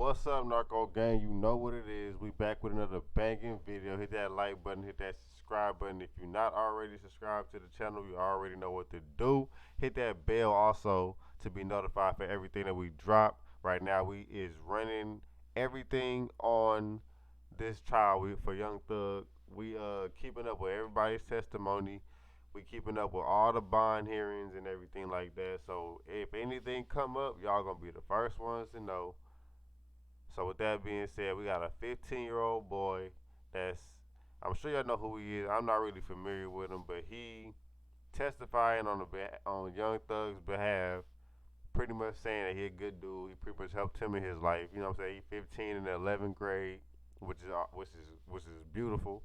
What's up, Narco Gang? You know what it is. We back with another banging video. Hit that like button, hit that subscribe button. If you're not already subscribed to the channel, you already know what to do. Hit that bell also to be notified for everything that we drop. Right now, we is running everything on this trial for Young Thug. We keeping up with everybody's testimony. We keeping up with all the bond hearings and everything like that. So if anything come up, y'all gonna be the first ones to know. So with that being said, we got a 15-year-old boy that's I'm sure y'all know who he is. I'm not really familiar with him, but he testifying on Young Thug's behalf, pretty much saying that he a good dude. He pretty much helped him in his life. You know what I'm saying? He 15 in the 11th grade, which is beautiful.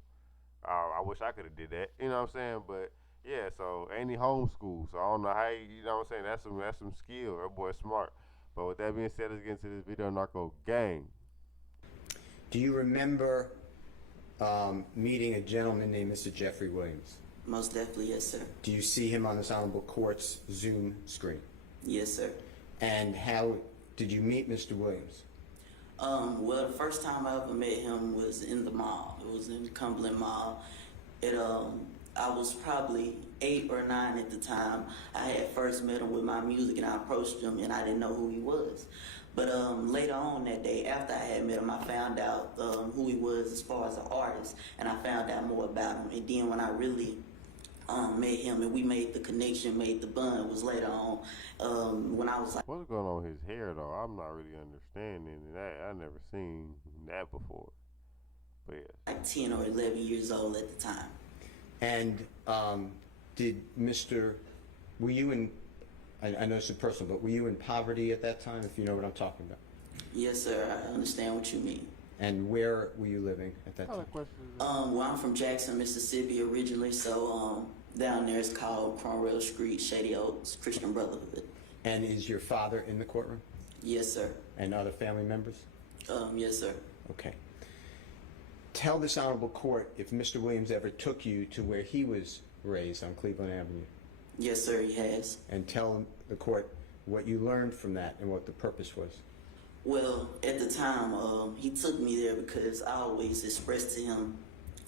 I wish I could have did that. You know what I'm saying? But yeah, so ain't he homeschooled? So I don't know how you know what I'm saying. That's some skill. That boy smart. But with that being said, let's get into this video, Narco Gang. Do you remember meeting a gentleman named Mr. Jeffrey Williams? Most definitely, yes, sir. Do you see him on this honorable court's Zoom screen? Yes, sir. And how did you meet Mr. Williams? Well, the first time I ever met him was in the mall. It was in Cumberland Mall. I was probably 8 or 9 at the time. I had first met him with my music, and I approached him, and I didn't know who he was. But later on that day, after I had met him, I found out who he was as far as an artist, and I found out more about him. And then when I really met him and we made the connection, made the bond, was later on when I was like, what's going on with his hair though? I'm not really understanding that. I never seen that before. But yeah. like 10 or 11 years old at the time. And were you in, I know it's personal, but were you in poverty at that time, if you know what I'm talking about? Yes, sir. I understand what you mean. And where were you living at that time? Well, I'm from Jackson, Mississippi originally, so down there it's called Cromwell Street, Shady Oaks, Christian Brotherhood. And is your father in the courtroom? Yes, sir. And other family members? Yes, sir. Okay. Tell this honorable court if Mr. Williams ever took you to where he was raised on Cleveland Avenue. Yes, sir, he has. And tell the court what you learned from that and what the purpose was. Well, at the time, he took me there because I always expressed to him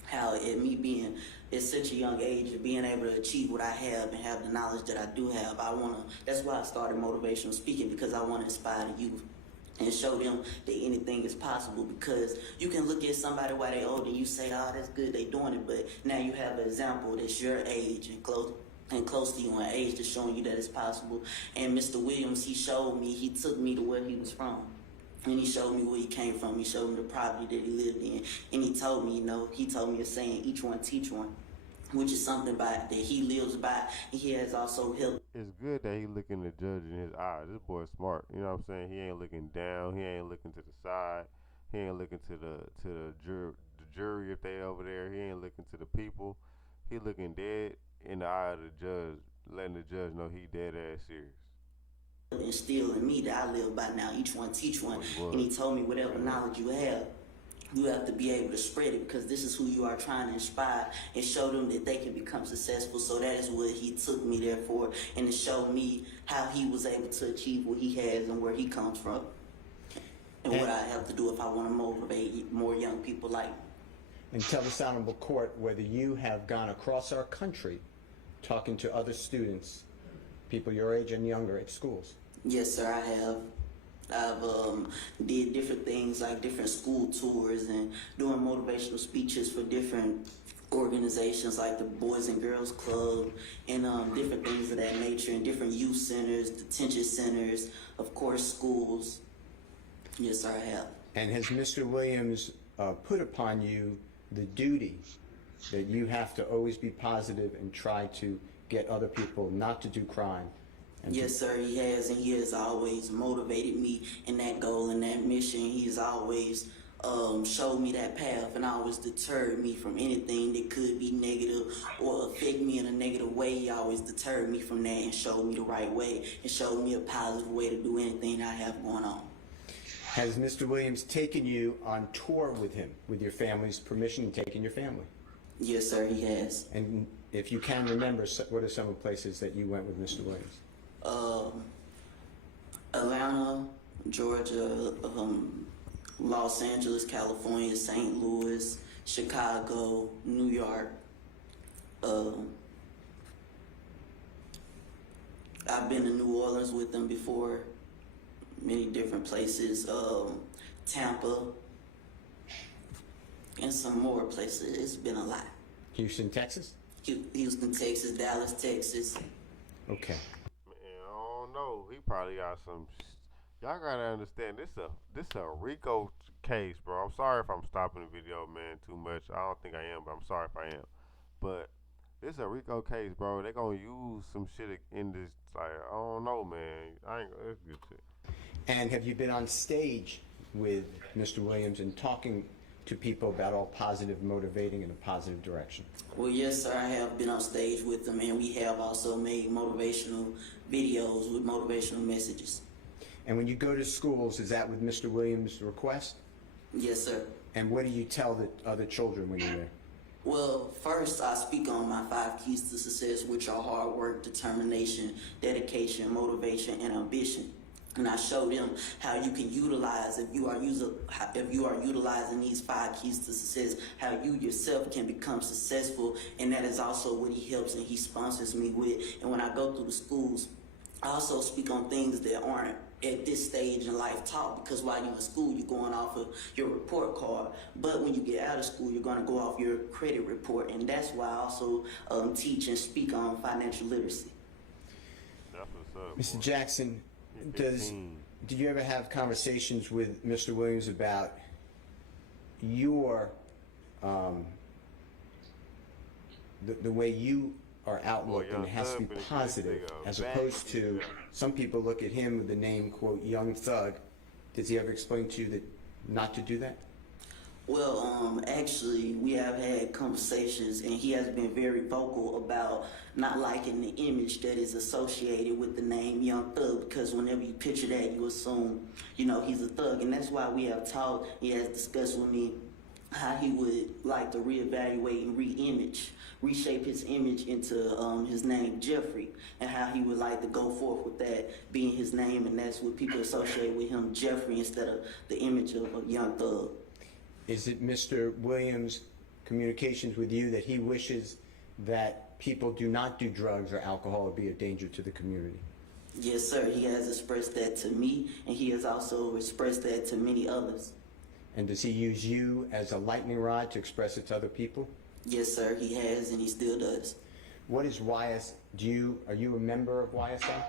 how at me being at such a young age, being able to achieve what I have and have the knowledge that I do have, that's why I started motivational speaking, because I want to inspire the youth and show them that anything is possible. Because you can look at somebody while they're older and you say, oh, that's good, they doing it, but now you have an example that's your age and close to you in age that's showing you that it's possible. And Mr. Williams, he took me to where he was from. And he showed me where he came from. He showed me the property that he lived in. And he told me, a saying, each one teach one, which is something that he lives by. And he has also helped. It's good that he looking the judge in his eyes. This boy's smart. You know what I'm saying? He ain't looking down. He ain't looking to the side. He ain't looking to the jury if they over there. He ain't looking to the people. He looking dead in the eye of the judge, letting the judge know he dead ass serious. Instill in me that I live by now. Each one teach one. And he told me whatever knowledge you have to be able to spread it, because this is who you are trying to inspire and show them that they can become successful. So that is what he took me there for, and to show me how he was able to achieve what he has and where he comes from, and what I have to do if I want to motivate more young people like me. And tell this honorable court whether you have gone across our country talking to other students, people your age and younger, at schools. Yes, sir, I have. I've did different things like different school tours and doing motivational speeches for different organizations like the Boys and Girls Club and different things of that nature, and different youth centers, detention centers, of course, schools. Yes, sir, I have. And has Mr. Williams put upon you the duty that you have to always be positive and try to get other people not to do crime? Yes, sir, he has, and he has always motivated me in that goal and that mission. He has always showed me that path, and always deterred me from anything that could be negative or affect me in a negative way. He always deterred me from that and showed me the right way and showed me a positive way to do anything I have going on. Has Mr. Williams taken you on tour with him, with your family's permission, and taken your family? Yes, sir, he has. And if you can remember, what are some of the places that you went with Mr. Williams? Atlanta, Georgia, Los Angeles, California, St. Louis, Chicago, New York. I've been to New Orleans with them before, many different places, Tampa, and some more places. It's been a lot. Houston, Texas? Houston, Texas, Dallas, Texas. Okay. Man, I don't know. He probably got some. Y'all gotta understand this a Rico case, bro. I'm sorry if I'm stopping the video, man, too much. I don't think I am, but I'm sorry if I am. But this a Rico case, bro. They gonna use some shit in this. Like, I don't know, man. I ain't. It's good shit. And have you been on stage with Mr. Williams and talking to people about all positive, motivating in a positive direction? Well, yes, sir. I have been on stage with them, and we have also made motivational videos with motivational messages. And when you go to schools, is that with Mr. Williams' request? Yes, sir. And what do you tell the other children when you're there? Well, first, I speak on my 5 keys to success, which are hard work, determination, dedication, motivation, and ambition. And I show them how you can utilize, if you are utilizing these 5 keys to success, how you yourself can become successful. And that is also what he helps and he sponsors me with. And when I go through the schools, I also speak on things that aren't at this stage in life taught, because while you're in school, you're going off of your report card. But when you get out of school, you're going to go off your credit report. And that's why I also teach and speak on financial literacy. That's what's up. Mr. Boy. Jackson, You're did 15. you ever have conversations with Mr. Williams about your the way you are outlook and it has to be positive, as opposed to some people look at him with the name, quote, young thug? Does he ever explain to you that not to do that? Well, actually, we have had conversations, and he has been very vocal about not liking the image that is associated with the name Young Thug, because whenever you picture that, you assume, he's a thug. And that's why we have talked, he has discussed with me how he would like to reevaluate and reshape his image into his name Jeffrey, and how he would like to go forth with that being his name, and that's what people associate with him, Jeffrey, instead of the image of a Young Thug. Is it Mr. Williams' communications with you that he wishes that people do not do drugs or alcohol or be a danger to the community? Yes, sir. He has expressed that to me, and he has also expressed that to many others. And does he use you as a lightning rod to express it to other people? Yes, sir. He has, and he still does. What is YS? Are you a member of YSL?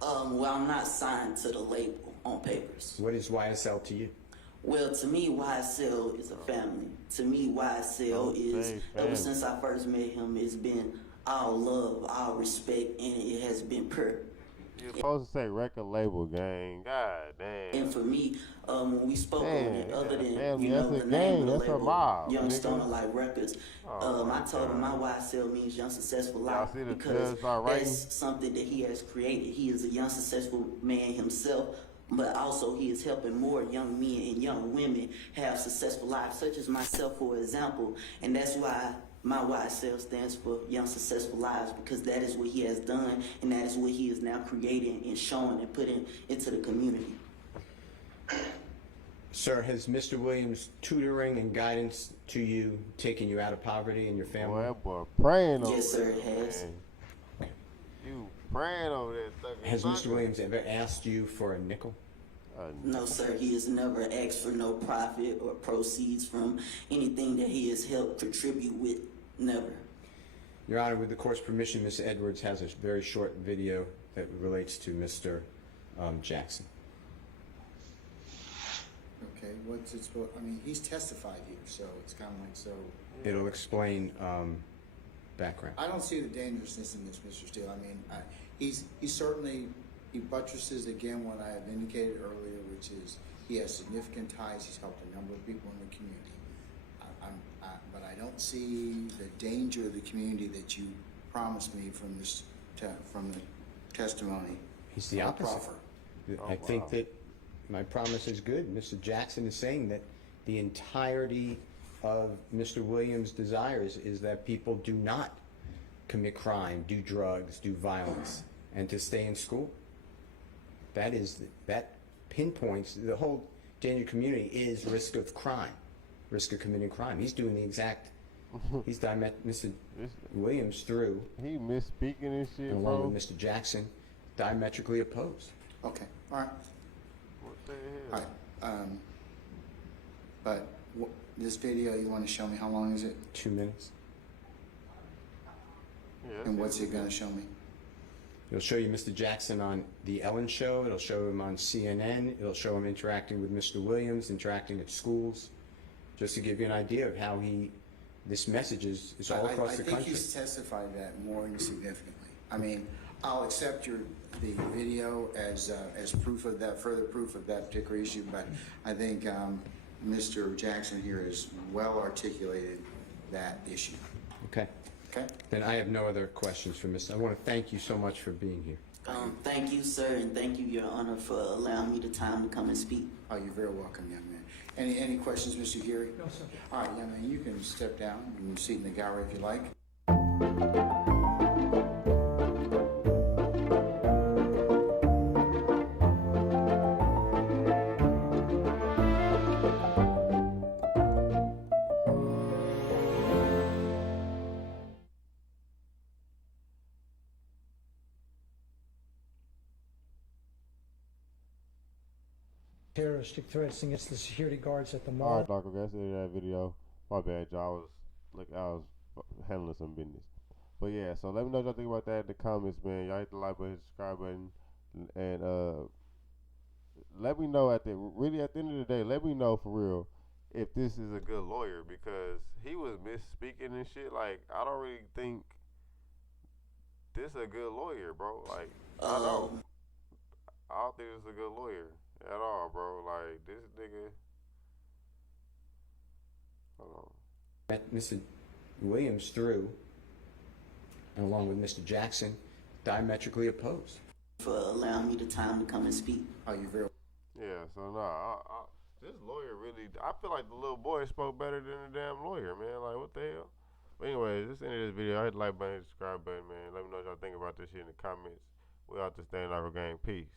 Well, I'm not signed to the label on papers. What is YSL to you? Well, to me, YSL is a family. To me, YSL is, ever since I first met him, it's been all love, all respect, and it has been pure. You're supposed to say record label, gang. God damn. And for me, when we spoke on it, other than family, the that's a name of the gang, that's a label, mob, Young nigga. Stoner Life Records, Oh, I told him my God. YSL means Young Successful Y'all Life, see the because judge start writing? that's something that he has created. He is a young successful man himself, but also he is helping more young men and young women have successful lives, such as myself, for example. And that's why my YSL stands for Young Successful Lives, because that is what he has done, and that is what he is now creating and showing and putting into the community. Sir, has Mr. Williams' tutoring and guidance to you taken you out of poverty and your family? Boy, that boy praying over Yes, sir, it there, has. man. You praying over there, thugging. Has Mr. Williams ever asked you for a nickel? No, sir, he has never asked for no profit or proceeds from anything that he has helped contribute with. Never. Your Honor, with the court's permission, Ms. Edwards has a very short video that relates to Mr. Jackson. Okay, what's it supposed, I mean, he's testified here, so it's kind of like, so, It'll explain background. I don't see the dangerousness in this, Mr. Steele. I mean, he's certainly, he buttresses again what I have indicated earlier, which is he has significant ties, he's helped a number of people in the community. But I don't see the danger of the community that you promised me from this, from the testimony. He's the or opposite. proffer. I think that my promise is good. Mr. Jackson is saying that the entirety of Mr. Williams' desires is that people do not commit crime, do drugs, do violence, and to stay in school. That pinpoints the whole danger community is risk of crime, risk of committing crime. He's doing the exact, Mr. Williams through, He misspeaking and shit, and bro. along with Mr. Jackson, diametrically opposed. Okay, all right, What the hell? all right. But this video, you want to show me, how long is it? 2 minutes. Yeah, And what's it gonna show me? It'll show you Mr. Jackson on The Ellen Show. It'll show him on CNN. It'll show him interacting with Mr. Williams, interacting at schools, just to give you an idea of how this message is all across the I country. think he's testified that more significantly. I mean, I'll accept the video as proof of that, further proof of that particular issue, but I think Mr. Jackson here has well articulated that issue. Okay. Okay? Then I have no other questions for Mr. I want to thank you so much for being here. Thank you, sir, and thank you, Your Honor, for allowing me the time to come and speak. Oh, you're very welcome, young man. Any questions, Mr. Geary? No, sir. All right, young man, you can step down and sit in the gallery if you like. Terroristic threats against the security guards at the All mall. right, Doc. Okay, that's the end of that video. My bad, y'all. I was handling some business. But yeah, so let me know what y'all think about that in the comments, man. Y'all hit the like button, subscribe button, and let me know at the end of the day. Let me know for real if this is a good lawyer, because he was misspeaking and shit. Like, I don't really think this a good lawyer, bro. Like, I don't think this is a good lawyer at all, bro. Like, this nigga. Hold on. Met Mr. Williams through, and along with Mr. Jackson, diametrically opposed. For allowing me the time to come and speak. Oh, you're very Yeah, so this lawyer really, I feel like the little boy spoke better than the damn lawyer, man. Like, what the hell? But anyways, this is the end of this video. Hit the like button, subscribe button, man. Let me know what y'all think about this shit in the comments. We out to stay in our game. Peace.